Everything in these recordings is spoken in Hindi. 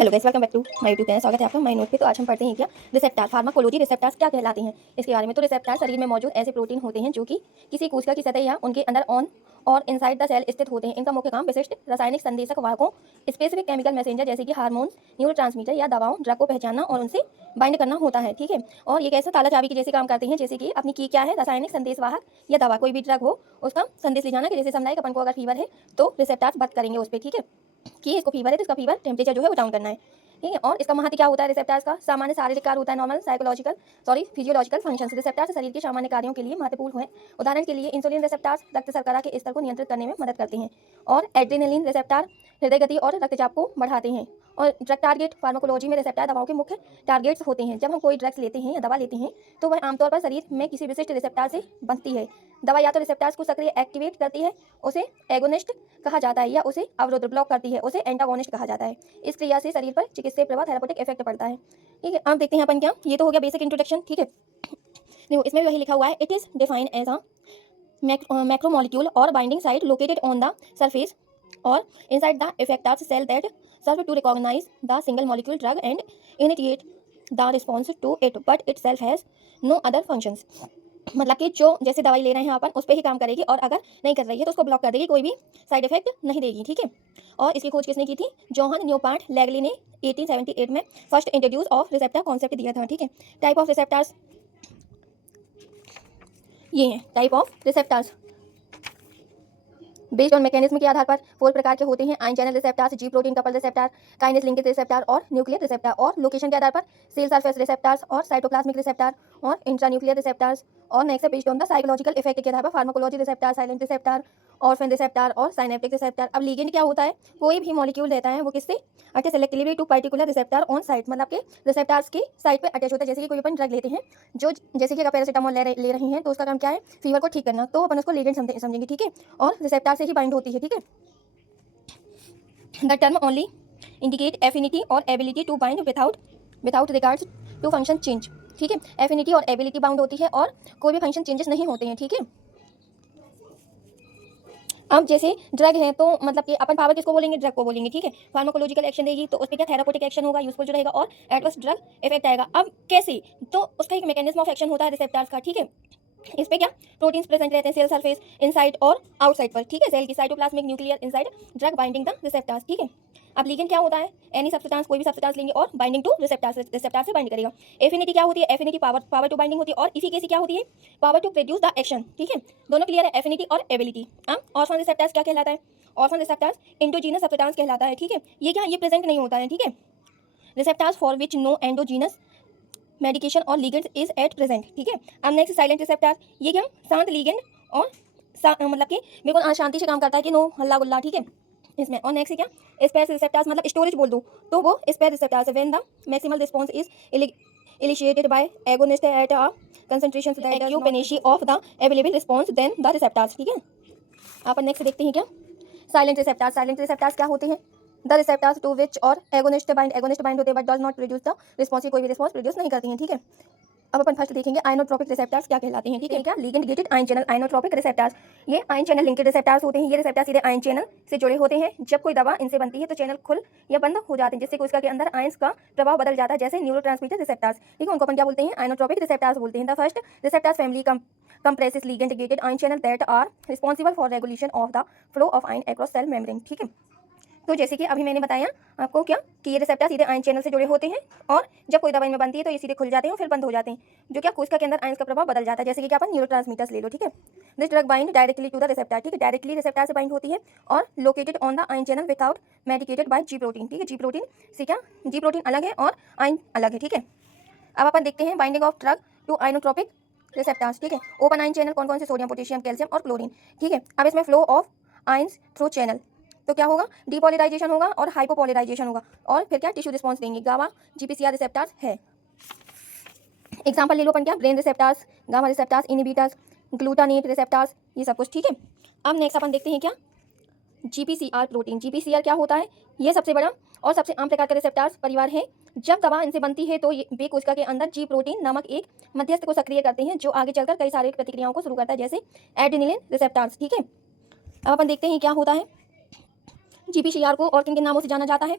Hello guys, welcome back to my YouTube channel. स्वागत है आपका हमारे नोट पे। तो आज हम पढ़ते हैं क्या रिसेप्टर फार्माकोलॉजी। रिसेप्टर्स क्या कहलाते हैं इसके बारे में। तो रिसेप्टर शरीर में मौजूद ऐसे प्रोटीन होते हैं जो कि किसी कोशिका की सतह या उनके अंदर ऑन और इनसाइड द सेल स्थित होते हैं। इनका मुख्य काम विशिष्ट रासायनिक संदेशक वाहकों, स्पेसिफिक केमिकल मैसेंजर जैसे कि हार्मोन्स, न्यूरोट्रांसमीटर या दवाओं, ड्रग को पहचानना और उनसे बाइंड करना होता है। ठीक है। और ये कैसे ताला चाबी के जैसे काम करते हैं, जैसे कि अपनी की क्या है, रासायनिक संदेश वाहक या दवा, कोई भी ड्रग हो उसका संदेश ले जाना। कि जैसे समझाए अपन को अगर फीवर है तो रिसेप्टर्स बात करेंगे उस पर। ठीक है, कि इसको फीवर है तो इसका फीवर टेम्परेचर जो है वो डाउन करना है। ठीक है। और इसका महत्व क्या होता है रिसेप्टर्स का। सामान्य शारीरिक कार्य होता है, नॉर्मल फिजियोलॉजिकल फंक्शंस। रिसेप्टर्स शरीर के सामान्य कार्यों के लिए महत्वपूर्ण हैं। उदाहरण के लिए इंसुलिन रिसेप्टर्स रक्त शर्करा के स्तर को नियंत्रित करने में मदद करते हैं। और एड्रेनलिन रिसेप्टर हृदय गति और रक्तचाप को बढ़ाते हैं। और ड्रग टारगेट फार्माकोलॉजी में रिसेप्टर दवाओं के मुख्य टारगेट्स होते हैं। जब हम कोई ड्रग्स लेते हैं या दवा लेते हैं तो वह आमतौर पर शरीर में किसी विशिष्ट रिसेप्टर से बनती है। दवा या तो रिसेप्टर्स को सक्रिय एक्टिवेट करती है, उसे एगोनिस्ट कहा जाता है, या उसे अवरोध ब्लॉक करती है, उसे एंटागोनिस्ट कहा जाता है। इस क्रिया से शरीर पर चिकित्सीय प्रभाव थेरापेटिक इफेक्ट पड़ता है। ठीक है, अब देखते हैं अपन क्या। ये तो हो गया बेसिक इंट्रोडक्शन। ठीक है, देखो इसमें भी वही लिखा हुआ है, it is defined as a macromolecule और binding site located on the surface और inside the effector cell that serve to recognize the single molecule drug and initiate the response to it, but itself has no other functions। मतलब कि जो जैसे दवाई ले रहे हैं अपन उस पर ही काम करेगी, और अगर नहीं कर रही है तो उसको ब्लॉक कर देगी, कोई भी साइड इफेक्ट नहीं देगी। ठीक है। और इसकी खोज किसने की थी? जोहन न्यूपार्ट लैगली ने 1878 में first introduce of receptor concept दिया था। ठीक है। टाइप ऑफ रिसेप्टर्स ये हैं, type of receptors based on mechanism के आधार पर 4 प्रकार के होते हैं। आयन चैनल रिसेप्टर्स, जी protein couple receptor, kinase linkage receptor और न्यूक्लियर रिसेप्टर। और लोकेशन के आधार पर सेल सरफेस रिसेप्टर्स और साइटोप्लाज्मिक रिसेप्टर और इंट्रान्यूक्लियर रिसेप्टर्स। और नेक्स्ट है based on the psychological effect के आधार पर pharmacology receptor, silent receptor, orphan receptor और साइनेप्टिक रिसेप्टर। अब लिगेंड क्या होता है? कोई भी मॉलिक्यूल रहता है वो किससे attach selectively to particular receptor on site, मतलब के रिसेप्टर्स की साइट पे अटैच होता है। जैसे कि कोई अपन ड्रग लेते हैं, जो जैसे कि अगर पैरासीटामोल ले रही हैं तो उसका काम क्या है? फीवर को ठीक करना, तो अपन उसको लिगेंड समझेंगे। ठीक है। और रिसेप्टर से ही बाइंड होती है। ठीक है। The term only indicate affinity और ability to bind without regards to function change. ठीक है। एफिनिटी और एबिलिटी बाउंड होती है और कोई भी फंक्शन चेंजेस नहीं होते हैं। ठीक है। अब जैसे ड्रग है तो मतलब कि अपन पावर किसको बोलेंगे? ड्रग को बोलेंगे। ठीक है। फार्माकोलॉजिकल एक्शन देगी तो उस पर क्या थेरापेटिक एक्शन होगा, यूजफुल जो रहेगा, और एडवर्स ड्रग इफेक्ट आएगा। अब कैसे? तो उसका एक मैकेनिज्म ऑफ एक्शन होता है रिसेप्टर्स का। ठीक है। इस पे क्या प्रोटीन्स प्रेजेंट रहते हैं सेल सरफेस, इनसाइड और आउटसाइड पर। ठीक है। सेल की cytoplasmic nuclear inside drug binding the receptors. ठीक है। अब लिगेंड क्या होता है? एनी सब्सटेंस, कोई भी सब्सटेंस लेंगे और बाइंडिंग टू रिसेप्टर से बाइंड करेगा। एफिनिटी क्या होती है? एफिनिटी पावर टू बाइंडिंग होती है। और इफिकेसी क्या होती है? Power to produce the action. ठीक है। दोनों क्लियर है, एफिनिटी और एबिलिटी। अब ऑर्फन रिसेप्टर्स क्या कहलाता है? ऑर्फन रिसेप्टर्स इंडोजीनस सब्सटेंस कहलाता है। ठीक है। ये क्या, ये प्रेजेंट नहीं होता है। ठीक है। Receptors for which no endogenous medication और लिगेंड इज एट प्रेजेंट। ठीक है। अब नेक्स्ट साइलेंट रिसेप्टर, ये क्या, शांत लिगेंड और मतलब कि बिल्कुल शांति से काम करता है, कि नो हल्ला गुल्ला। ठीक है इसमें। और नेक्स्ट क्या, स्पेस रिसेप्टर्स, मतलब स्टोरेज बोल दो तो वो स्पेस रिसेप्टर्स है। When the maximal response is initiated by agonist at a concentration that occupancy of the available response then the receptors। ठीक है। अपन नेक्स्ट देखते हैं क्या, साइलेंट रिसेप्टर्स। साइलेंट रिसेप्टर्स क्या होते हैं? द रिसेप्टर्स टू विच और एगोनिस्ट बाइंड होते हैं but does not produce the response, कोई भी रिस्पॉन्स प्रोड्यूस नहीं करती हैं। ठीक है। अब अपन फर्स्ट देखेंगे आइनोट्रोपिक रिसेप्टर्स क्या कहलाते हैं। ठीक है। क्या, ligand gated ion channel inotropic receptors, ये आयन चैनल लिंकेड रिसेप्टर्स होते हैं। ये रिसेप्टर्स सीधे आयन चैनल से जुड़े होते हैं। जब कोई दवा इनसे बनती है तो चैनल खुल या बंद हो जाते हैं, जिससे कोशिका के अंदर आयंस का प्रभाव बदल जाता है, जैसे न्यूरोट्रांसमीटर रिसेप्टर्स। ठीक है, उनको अपन क्या बोलते हैं? आइनोट्रोपिक रिसेप्टर्स बोलते हैं। The first receptors family compresses ligand gated ion channel that are responsible for regulation of the flow of ion across cell membrane। ठीक है। तो जैसे कि अभी मैंने बताया आपको क्या, कि ये रिसेप्टर सीधे आयन चैनल से जुड़े होते हैं, और जब कोई दवाई में बनती है तो ये सीधे खुल जाते हैं और फिर बंद हो जाते हैं, जो क्या कोशिका के अंदर आयंस का प्रभाव बदल जाता है, जैसे कि क्या अपन न्यूरोट्रांसमीटर्स ले लो। ठीक है। This drug bind directly to the receptor. ठीक है, डायरेक्टली रिसेप्टर से बाइंड होती है और located on the ion channel without medicated by G protein. ठीक है। जी प्रोटीन से क्या, जी प्रोटीन अलग है और आयन अलग है। ठीक है। अब अपन देखते हैं binding of drug to ionotropic receptors. ठीक है। ओपन आयन चैनल कौन कौन से? सोडियम, पोटेशियम, कैल्शियम और क्लोरीन। ठीक है। अब इसमें flow of ions through channel, तो क्या होगा? डीपोलराइजेशन होगा और हाइपोपोलराइजेशन होगा, और फिर क्या, टिश्यू रिस्पॉन्स देंगे। गामा जीपीसीआर रिसेप्टर्स है। एग्जांपल ले लो अपन क्या, brain receptors, gamma receptors, inhibitors, glutamate receptors, ये सब कुछ। ठीक है। अब नेक्स्ट अपन देखते हैं क्या, जीपीसीआर प्रोटीन। जीपीसीआर क्या होता है? ये सबसे बड़ा और सबसे आम प्रकार का रिसेप्टर्स परिवार है। जब दवा इनसे बनती है तो वे कोशिका के अंदर जी प्रोटीन नामक एक मध्यस्थ को सक्रिय करते हैं, जो आगे चलकर कई शारीरिक प्रतिक्रियाओं को शुरू करता है, जैसे एड्रेनलिन रिसेप्टर्स। ठीक है। अब अपन देखते हैं क्या होता है, जीपीसीआर को और किन किन नामों से जाना जाता है?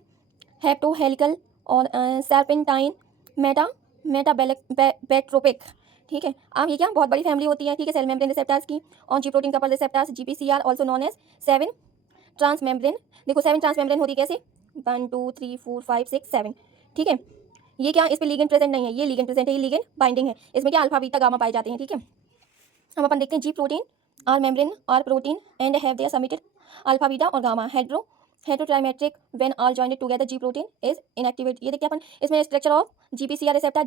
हेप्टोहेलिकल और सर्पेंटाइन मेटाबैट्रोपिक। ठीक है, अब ये क्या बहुत बड़ी फैमिली होती है, ठीक है, सेल मेम्ब्रेन रिसेप्टर्स की। और G protein couple receptors GPCR also known as 7 trans membrane. देखो 7 ट्रांस मेम्ब्रेन होती है कैसे, 1 2 3 4 5 6 7। ठीक है, ये क्या इस पे लिगेंड प्रेजेंट नहीं है, ये लिगेंड प्रेजेंट है, ये लिगेंड बाइंडिंग है। इसमें क्या अल्फा बीटा गामा पाए जाते हैं। ठीक है, हम अपन देखते हैं G protein are membrane are protein and have their submitted alpha beta और gamma heterotrimeric when all joined together G protein is inactivate. ये देखते हैं अपन इसमें structure of GPCR receptor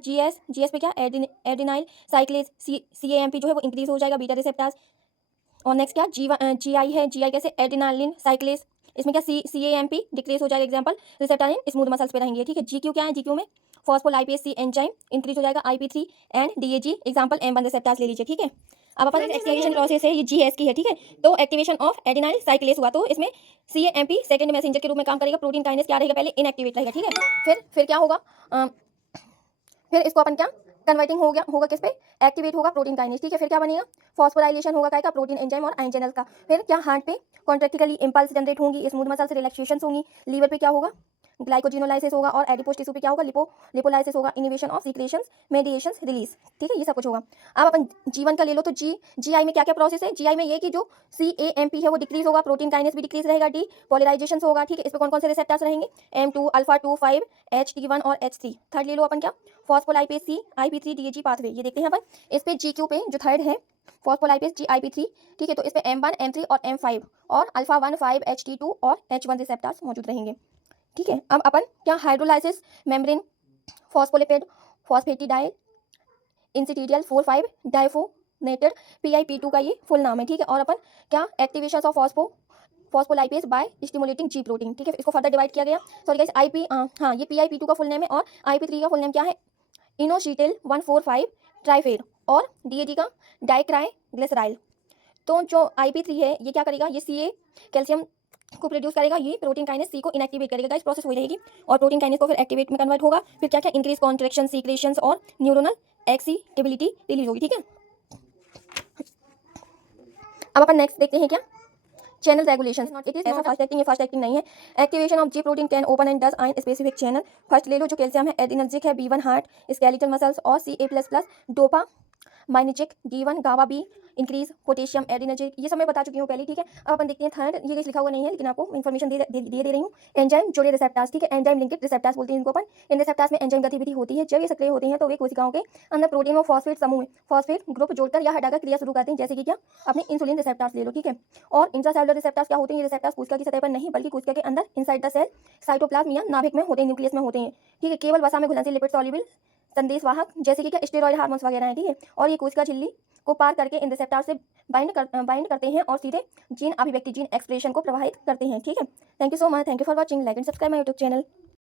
GS पे क्या एडेनाइल साइक्लेज CAMP जो है वो इंक्रीज हो जाएगा बीटा रिसेप्टर्स। और नेक्स्ट क्या GI है, GI कैसे एडिनालिन साइक्लेज, इसमें क्या CAMP डिक्रीज हो जाएगा, example receptor in smooth muscles पे रहेंगे। ठीक है, GQ क्या है, GQ में फॉस्फोलाइपेज C एंजाइम इंक्रीज हो जाएगा IP3 and DAG, example M1 receptors ले लीजिए। ठीक है, अब अपन एक्टिवेशन प्रोसेस है ये GS की है। ठीक है, तो एक्टिवेशन ऑफ एडिनाइल साइक्लेज हुआ तो इसमें CAMP सेकंड मैसेंजर के रूप में काम करेगा, प्रोटीन काइनेज क्या रहेगा, पहले इनएक्टिवेट रहेगा। ठीक है, फिर क्या होगा, फिर इसको अपन क्या कन्वर्टिंग होगा किस पे, एक्टिवेट होगा प्रोटीन काइनेज। ठीक है, फिर क्या बनेगा, फॉस्फोराइलेशन होगा का प्रोटीन एंजाइम और आयन चैनल का। फिर क्या हार्ट पे कॉन्ट्रेक्टिकली इंपल्स जनरेट होंगी, स्मूथ मसल से रिलैक्सेशन होंगी, लीवर पे क्या होगा ग्लाइकोजिनोलाइसिस होगा, और एडिपोज टिश्यू पे क्या होगा लिपोलाइसिस होगा, इनिबिशन ऑफ सीक्रेशंस मेडिएशंस रिलीज। ठीक है, ये सब कुछ होगा। अब अपन जीवन का ले लो तो GI में क्या क्या प्रोसेस है, GI में ये कि जो CAMP है वो डिक्रीज होगा, प्रोटीन काइनेज भी डिक्रीज रहेगा, डी पोलराइजेशन होगा। ठीक है, इस पर कौन कौन से रिसेप्टर्स रहेंगे, M2 अल्फा 2 5 HT1 और H3। थर्ड ले लो अपन क्या phospholipase C IP3 DAG pathway, ये देखते हैं अपन इस पे GQ पे जो थर्ड है फॉस्फोलाइपेज GIP3। ठीक है, तो इस पे M1 M3 और M5 और अल्फा 1 5 HT2 और H1 रिसेप्टर्स मौजूद रहेंगे। ठीक है, अब अपन क्या hydrolysis membrane phospholipid phosphatidyl inositol 4,5 diphosphate PIP2 का ये फुल नाम है। ठीक है, और अपन क्या activation of phospholipase by stimulating G protein. ठीक है, इसको फर्दर डिवाइड किया गया। सॉरी गाइस, हाँ ये PIP2 का फुल नेम है और IP3 का फुल नेम क्या है, इनोशीटिल 145 ट्राइफेर, और DAG का डाइक्राइग्लिसराइल। तो जो IP3 है ये क्या करेगा, ये CA कैल्शियम को प्रोड्यूस करेगा, ये प्रोटीन काइनेज C को इनएक्टिवेट करेगा। गाइस प्रोसेस हुई रहेगी और प्रोटीन काइनेज को फिर एक्टिवेट में कन्वर्ट होगा। फिर क्या क्या इंक्रीज कॉन्ट्रैक्शन सीक्रेशंस और न्यूरोनल एक्सिटेबिलिटी रिलीज होगी। ठीक है, अब अपन नेक्स्ट देखते हैं क्या channel regulation. Not it is ऐसा फास्ट एक्टिंग, ये फास्ट एक्टिंग नहीं है। Activation of ji protein can open and does आइन स्पेसिफिक चैनल। फर्स्ट ले लो जो कैल्शियम है एडिनर्जिक है B1 हार्ट स्केलेटल मसल्स और CA++ डोपा माइनिजिक D1 गावा B इंक्रीज पोटेशियम एडिनर्जिक, ये सब मैं बता चुकी हूँ पहले। ठीक है, अब अपन देखते हैं थर्ड, ये कुछ लिखा हुआ नहीं है लेकिन आपको इन्फॉर्मेशन दे रही हूँ। एंजाइम जोड़े रिसेप्टर्स। ठीक है, एंजाइम लिंकेड रिसेप्टर्स बोलते हैं इनको अपन। इन रिसेप्टर्स में एंजाइम गतिविधि होती है, जब ये सक्रिय होते हैं तो वे कोशिकाओं के अंदर प्रोटीन और फॉस्फेट समूह में फॉस्फेट ग्रुप जोड़कर या हटाकर क्रिया शुरू करते हैं, जैसे कि क्या अपने इंसुलिन रिसेप्टर्स ले लो। ठीक है, और इंट्रासेलुलर रिसेप्टर्स क्या होते हैं, ये रिसेप्टर्स कोशिका की सतह पर नहीं बल्कि कोशिका के अंदर इनसाइड द सेल साइटोप्लाज्म या नाभिक में होते हैं, न्यूक्लियस में होते हैं। ठीक है, केवल वसा में घुलनशील लिपिड सॉल्युबल संदेशवाहक जैसे कि क्या स्टेरॉइड हार्मोन्स वगैरह हैं। ठीक है, और ये कोशिका झिल्ली को पार करके इन रिसेप्टर से बाइंड करते हैं और सीधे जीन अभिव्यक्ति जीन एक्सप्रेशन को प्रभावित करते हैं। ठीक है, thank you so much, thank you for watching, like and subscribe my YouTube channel.